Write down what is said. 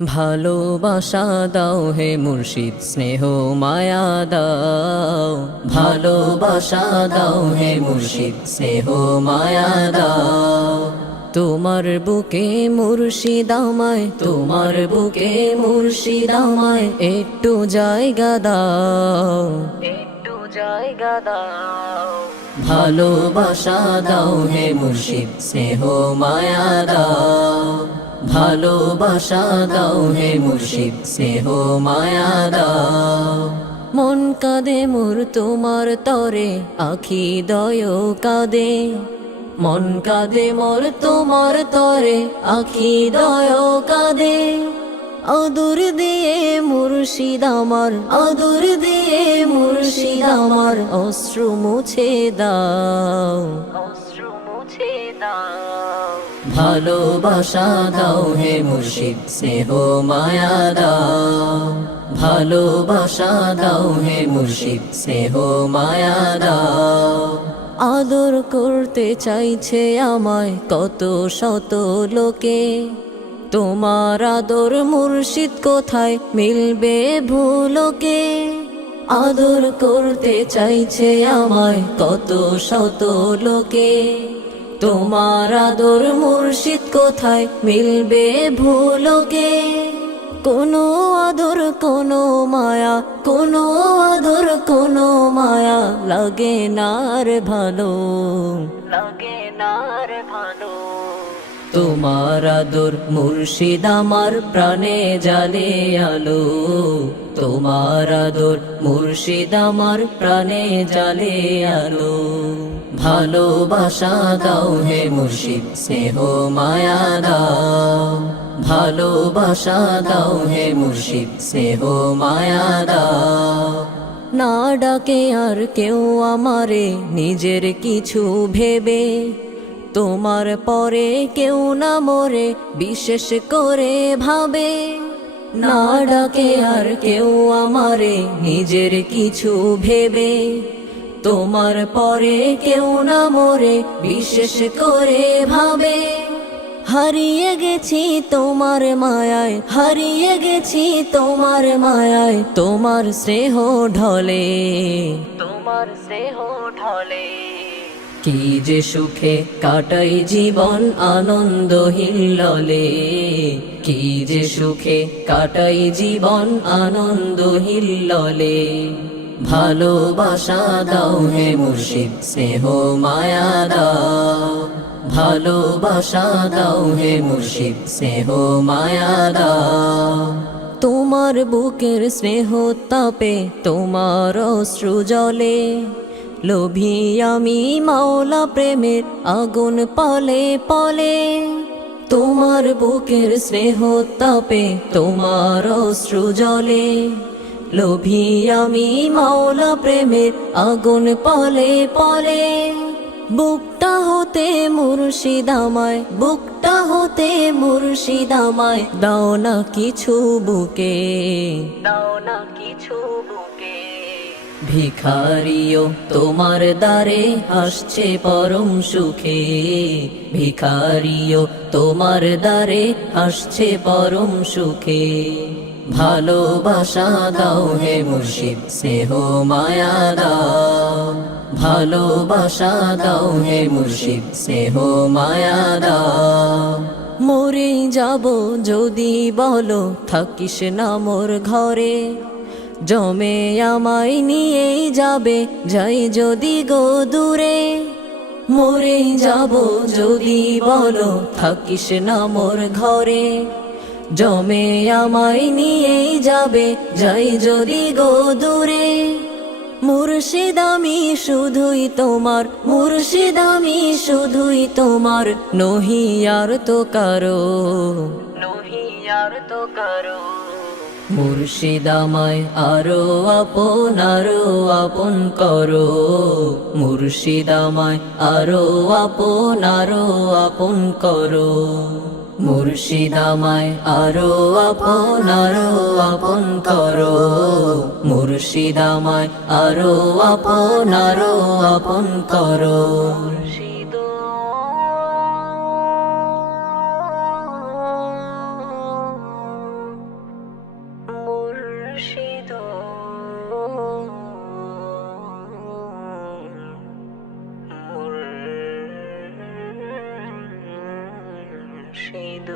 ভালোবাসা দাও হে মুর্শিদ, স্নেহ মায়া দাও। ভালোবাসা দাও হে মুর্শিদ, স্নেহ মায়া দাও। তোমার বুকে মুর্শিদ আমায়, তোমার বুকে মুর্শিদ আমায় একটু জায়গা দাও, একটু জায়গা দাও। ভালোবাসা দাও হে মুর্শিদ, স্নেহ মায়া দাও। ভালোবাসা দাও হে মুর্শিদ, স্নেহ মায়া দাও। মন কাঁদে মোর তোমার তরে, আখি দয় কাঁদে। মন কাঁদে মোর তোমার তরে, আখি দয় কাঁদে। আদর দিয়ে মুর্শিদ আমার, আদর দিয়ে মুর্শিদ আমার অশ্রু মুছে দাও, অশ্রু মুছে দাও। ভালোবাসা দাও হে মুর্শিদ, স্নেহ মায়া দাও। ভালোবাসা দাও হে মুর্শিদ, স্নেহ মায়া দাও। আদর করতে চাইছে আমায় কত শত লোকে, তোমার আদর মুর্শিদ কোথায় মিলবে ভুলোকে। আদর করতে চাইছে আমায় কত শত লোকে, তোমার আদর মুর্শিদ কোথায় মিলবে ভুলোকে। কোনো আদর কোনো মায়া, কোনো আদর কোনো মায়া লাগে না আর ভালো, লাগে না আর ভালো। তোমার আদর মুর্শিদ আমার প্রাণে জালে আলো, তোমার আদর মুর্শিদ আমার প্রাণে জালে আলো। ভালোবাসা দাও হে মুর্শিদ, স্নেহ মায়া দাও। ভালোবাসা দাও হে মুর্শিদ, স্নেহ মায়া দাও। না ডাকে আর কেউ আমারে নিজের কিছু ভেবে, তোমার পরে কেউ না মোরে বিশেষ করে ভাবে। না ডাকে আর কেউ আমারে নিজের কিছু ভেবে, তোমার পরে কেউ না মোরে বিশেষ করে ভাবে। হারিয়ে গেছি তোমার মায়ায়, হারিয়ে গেছি তোমার মায়ায়, তোমার স্নেহ ঢলে, তোমার স্নেহ ঢলে। কি যে সুখে কাটাই জীবন আনন্দ হিল্লোলে, কি যে সুখে কাটাই জীবন আনন্দ হিল্লোলে। ভালোবাসা দাও হে মুর্শিদ, স্নেহ মায়া দাও। ভালোবাসা দাও হে মুর্শিদ, স্নেহ মায়া দাও। তোমার বুকের স্নেহ তাপে তোমার অশ্রু জলে, লোভী আমি মাওলা প্রেমের আগুন পলে পলে। তোমার বুকের স্নেহ তাপে তোমার অশ্রু জলে, লোভী আমি মাওলা প্রেমের আগুন পলে পলে। বুকটা হতে মুর্শিদ আমায়, বুকটা হতে মুর্শিদ আমায় দাও না কিছু বুকে, দাও না কিছু বুকে। ভিখারিও তোমার দ্বারে আসছে পরম সুখে, ভিখারিও তোমার দ্বারে আসছে পরম সুখে। ভালোবাসা দাও হে মুর্শিদ, স্নেহ মায়া দাও। ভালোবাসা দাও হে মুর্শিদ, স্নেহ মায়া দাও। মরে যাব যদি বলো থাকিস না মোর ঘরে, জমে আমায় নিয়ে যাবে যাই যদি গো দূরে। মরে যাব যদি বলো থাকিস না মোর ঘরে, জমে আমায় নিয়ে যাবে যাই যদি গো দূরে। মুর্শিদ আমি শুধুই তোমার, মুর্শিদ আমি শুধুই তোমার, নহি আর তো কারো, নহি আর তো কারো। মুর্শিদ আমায় আরো আপন করো, মুর্শিদ আমায় আরো আপন করো। মুর্শিদ আমায় আরো আপন করো, মুর্শিদ আমায় আরো আপন করো। মুর্শিদ মুর্শিদ